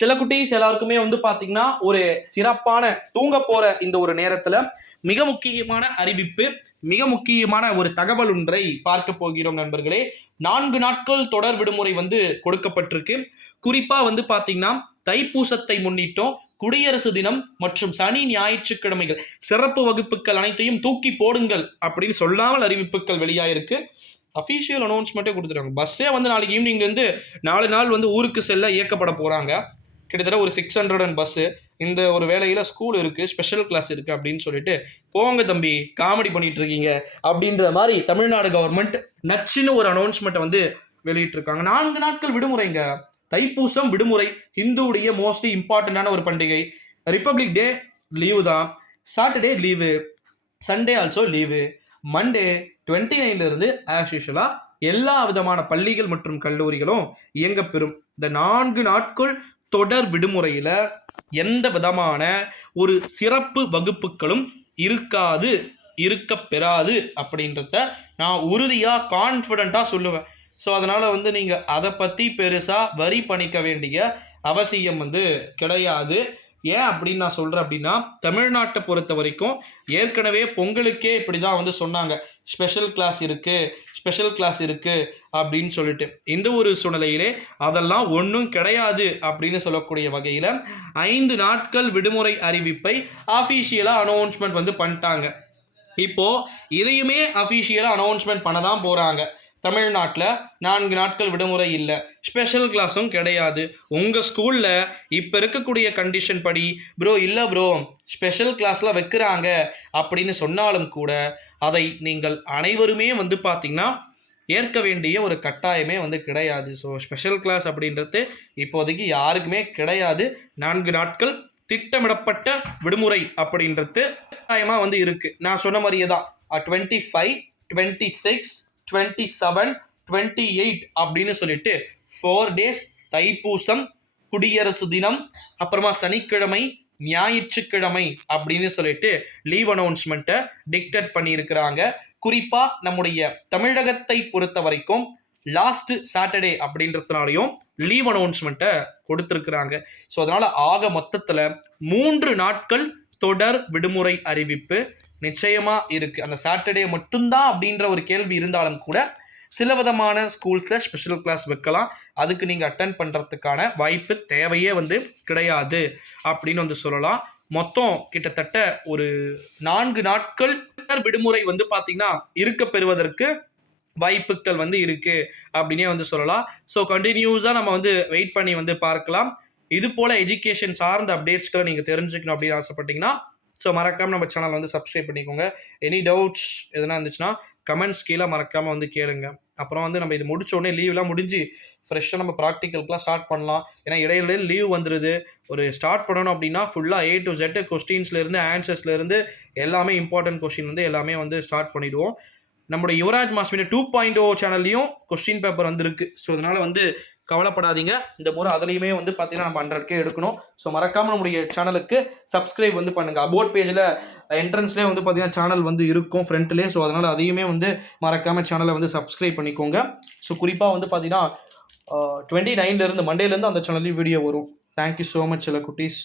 சில குட்டீஸ் எல்லாருக்குமே வந்து பாத்தீங்கன்னா ஒரு சிறப்பான தூங்க போற இந்த ஒரு நேரத்துல மிக முக்கியமான அறிவிப்பு மிக முக்கியமான ஒரு தகவல் ஒன்றை பார்க்க போகிறோம் நண்பர்களே. நான்கு நாட்கள் தொடர் விடுமுறை வந்து கொடுக்கப்பட்டிருக்கு. குறிப்பா வந்து பாத்தீங்கன்னா தைப்பூசத்தை முன்னிட்டும். குடியரசு தினம் மற்றும் சனி ஞாயிற்றுக்கிழமைகள் சிறப்பு வகுப்புகள் அனைத்தையும் தூக்கி போடுங்கள் அப்படின்னு சொல்லாமல் அறிவிப்புகள் வெளியாயிருக்கு. அஃபீஷியல் அனௌன்ஸ்மெண்ட்டே கொடுத்துருக்காங்க. பஸ்ஸே வந்து நாளைக்கு ஈவினிங் வந்து நாலு நாள் வந்து ஊருக்கு செல்ல இயக்கப்பட போகிறாங்க கிட்டத்தட்ட ஒரு சிக்ஸ் ஹண்ட்ரட் அண்ட் பஸ்ஸு இந்த ஒரு வேலையில் ஸ்கூல் இருக்குது ஸ்பெஷல் கிளாஸ் இருக்குது அப்படின்னு சொல்லிட்டு போங்க தம்பி காமெடி பண்ணிட்டு இருக்கீங்க அப்படின்ற மாதிரி தமிழ்நாடு கவர்மெண்ட் நச்சுன்னு ஒரு அனௌன்ஸ்மெண்ட்டை வந்து வெளியிட்டிருக்காங்க. நான்கு நாட்கள் விடுமுறைங்க. தைப்பூசம் விடுமுறை ஹிந்துவுடைய மோஸ்ட்லி இம்பார்ட்டண்ட்டான ஒரு பண்டிகை. ரிப்பப்ளிக் டே லீவு தான். Saturday leave Sunday also leave Monday twenty நைன்லேருந்து as யூஷுவலாக எல்லா விதமான பள்ளிகள் மற்றும் கல்லூரிகளும் இயங்கப்பெறும் இந்த நான்கு நாட்கள் தொடர் விடுமுறையில் எந்த விதமான ஒரு சிறப்பு வகுப்புகளும் இருக்காது இருக்க பெறாது அப்படின்றத நான் உறுதியாக கான்ஃபிடண்ட்டாக சொல்லுவேன். ஸோ அதனால் வந்து நீங்கள் அதை பற்றி பெருசாக வரி பண்ணிக்க வேண்டிய அவசியம் வந்து கிடையாது. ஏன் அப்படின்னு நான் சொல்கிறேன் அப்படின்னா தமிழ்நாட்டை பொறுத்த வரைக்கும் ஏற்கனவே பொங்கலுக்கே இப்படி தான் வந்து சொன்னாங்க. ஸ்பெஷல் கிளாஸ் இருக்குது ஸ்பெஷல் கிளாஸ் இருக்குது அப்படின்னு சொல்லிட்டு. இந்த ஒரு சூழ்நிலையிலே அதெல்லாம் ஒன்றும் கிடையாது அப்படின்னு சொல்லக்கூடிய வகையில் ஐந்து நாட்கள் விடுமுறை அறிவிப்பை அஃபீஷியலாக அனௌன்ஸ்மெண்ட் வந்து பண்ணிட்டாங்க. இப்போது இதையுமே அஃபீஷியலாக அனௌன்ஸ்மெண்ட் பண்ண தான் போகிறாங்க தமிழ்நாட்டில் நான்கு நாட்கள் விடுமுறை இல்லை. ஸ்பெஷல் கிளாஸும் கிடையாது. உங்கள் ஸ்கூலில் இப்போ இருக்கக்கூடிய கண்டிஷன் படி ப்ரோ இல்லை ப்ரோ ஸ்பெஷல் கிளாஸில் வைக்கிறாங்க. அப்படின்னு சொன்னாலும் கூட அதை நீங்கள் அனைவருமே வந்து பார்த்திங்கன்னா ஏற்க வேண்டிய ஒரு கட்டாயமே வந்து கிடையாது. ஸோ ஸ்பெஷல் கிளாஸ் அப்படின்றது இப்போதைக்கு யாருக்குமே கிடையாது. நான்கு நாட்கள் திட்டமிடப்பட்ட விடுமுறை அப்படின்றது கட்டாயமாக வந்து இருக்குது நான் சொன்ன மாதிரியே தான். Twenty five twenty six twenty seven twenty eight அப்படின்னு சொல்லிட்டு ஃபோர் டேஸ் தைப்பூசம் குடியரசு தினம் அப்புறமா சனிக்கிழமை ஞாயிற்றுக்கிழமை அப்படின்னு சொல்லிட்டு லீவ் அனௌன்ஸ்மெண்ட்டை டிக்டேட் பண்ணியிருக்கிறாங்க. குறிப்பாக நம்முடைய தமிழகத்தை பொறுத்த வரைக்கும் லாஸ்ட் சாட்டர்டே அப்படின்றதுனாலையும் லீவ் அனௌன்ஸ்மெண்ட்டை கொடுத்துருக்குறாங்க. ஸோ அதனால் ஆக மொத்தத்தில் மூன்று நாட்கள் தொடர் விடுமுறை அறிவிப்பு நிச்சயமாக இருக்குது அந்த சாட்டர்டே மட்டும்தான் அப்படின்ற ஒரு கேள்வி இருந்தாலும் கூட சில விதமான ஸ்கூல்ஸில் ஸ்பெஷல் கிளாஸ் வைக்கலாம். அதுக்கு நீங்கள் அட்டன் பண்ணுறதுக்கான வாய்ப்பு தேவையே வந்து கிடையாது அப்படின்னு வந்து சொல்லலாம். மொத்தம் கிட்டத்தட்ட ஒரு நான்கு நாட்கள் விடுமுறை வந்து பார்த்திங்கன்னா இருக்க பெறுவதற்கு வாய்ப்புகள் வந்து இருக்குது அப்படின்னே வந்து சொல்லலாம். ஸோ கண்டினியூஸாக நம்ம வந்து வெயிட் பண்ணி வந்து பார்க்கலாம். இது போல் எஜுகேஷன் சார்ந்த அப்டேட்ஸ்களை நீங்கள் தெரிஞ்சுக்கணும் அப்படின்னு ஆசைப்பட்டீங்கன்னா ஸோ மறக்காமல் நம்ம சேனல் வந்து சப்ஸ்கிரைப் பண்ணிக்கோங்க. எனி டவுட்ஸ் எதனா இருந்துச்சுன்னா கமெண்ட்ஸ் கீழே மறக்காமல் வந்து கேளுங்க. அப்புறம் வந்து நம்ம இது முடிச்ச உடனே லீவ்லாம் முடிஞ்சு ஃப்ரெஷ்ஷாக நம்ம ப்ராக்டிக்கலுக்குலாம் ஸ்டார்ட் பண்ணலாம். ஏன்னா இடையில லீவ் வந்துடுது ஒரு ஸ்டார்ட் பண்ணணும் அப்படின்னா ஃபுல்லாக ஏ டு ஜெட் கொஸ்டின்ஸ்லேருந்து ஆன்சர்ஸ்லேருந்து எல்லாமே இம்பார்ட்டன்ட் கொஸ்டின் வந்து எல்லாமே வந்து ஸ்டார்ட் பண்ணிவிடுவோம் நம்முடைய Yuvraj mass media two point o சேனல்லையும் கொஸ்டின் பேப்பர் வந்துருக்கு. ஸோ அதனால் வந்து கவலைப்படாதீங்க. இந்த முறை அதுலேயுமே வந்து பார்த்தீங்கன்னா நம்ம ஹண்ட்ரட்கே எடுக்கணும். ஸோ மறக்காமல் நம்முடைய சேனலுக்கு சப்ஸ்கிரைப் வந்து பண்ணுங்கள் அபோட் பேஜில் என்ட்ரன்ஸ்லேயே வந்து பார்த்தீங்கன்னா சேனல் வந்து இருக்கும் ஃப்ரண்ட்லேயே ஸோ அதனால் அதையுமே வந்து மறக்காமல் சேனலை வந்து சப்ஸ்கிரைப் பண்ணிக்கோங்க. ஸோ குறிப்பாக வந்து பார்த்தீங்கன்னா டுவெண்ட்டி நைன்லேருந்து மண்டேலேருந்து அந்த சேனல்லையும் வீடியோ வரும். தேங்க்யூ ஸோ மச் சில குட்டீஸ்.